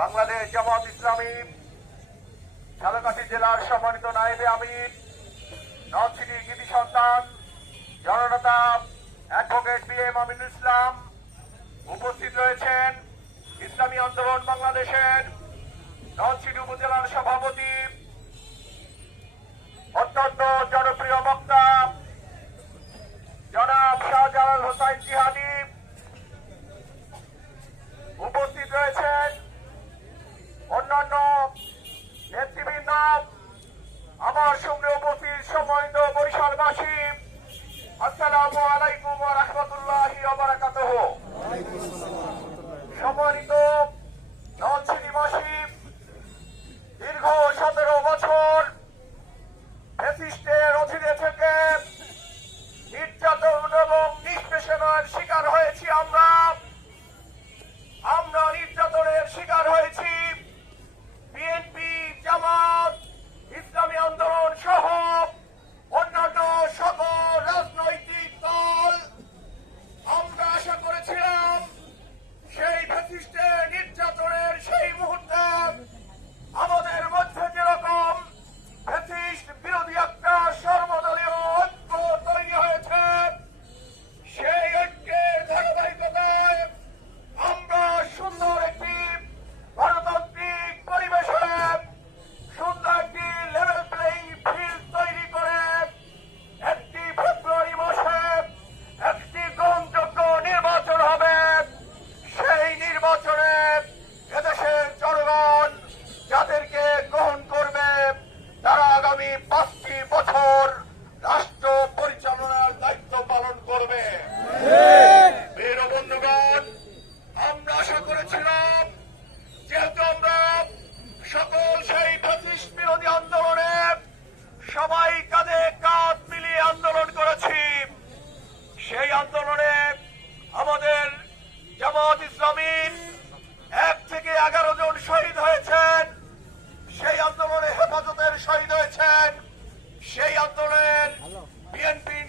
বাংলাদেশ জামাত ইসলামী, ঝালকাঠি জেলার সম্মানিত নায়েবে আমির নলছিটির কৃতি সন্তান, জননেতা, advocate B M Aminul Islam, উপস্থিত রয়েছেন ইসলামী আন্দোলন বাংলাদেশের নলছিটি উপজেলার সভাপতি, অত্যন্ত জনপ্রিয় বক্তা আমার সঙ্গে দীর্ঘ সতেরো বছর অধীনে থেকে নির্যাতন এবং নিষ্পেষণের শিকার হয়েছি আন্দোলনের বিএনপি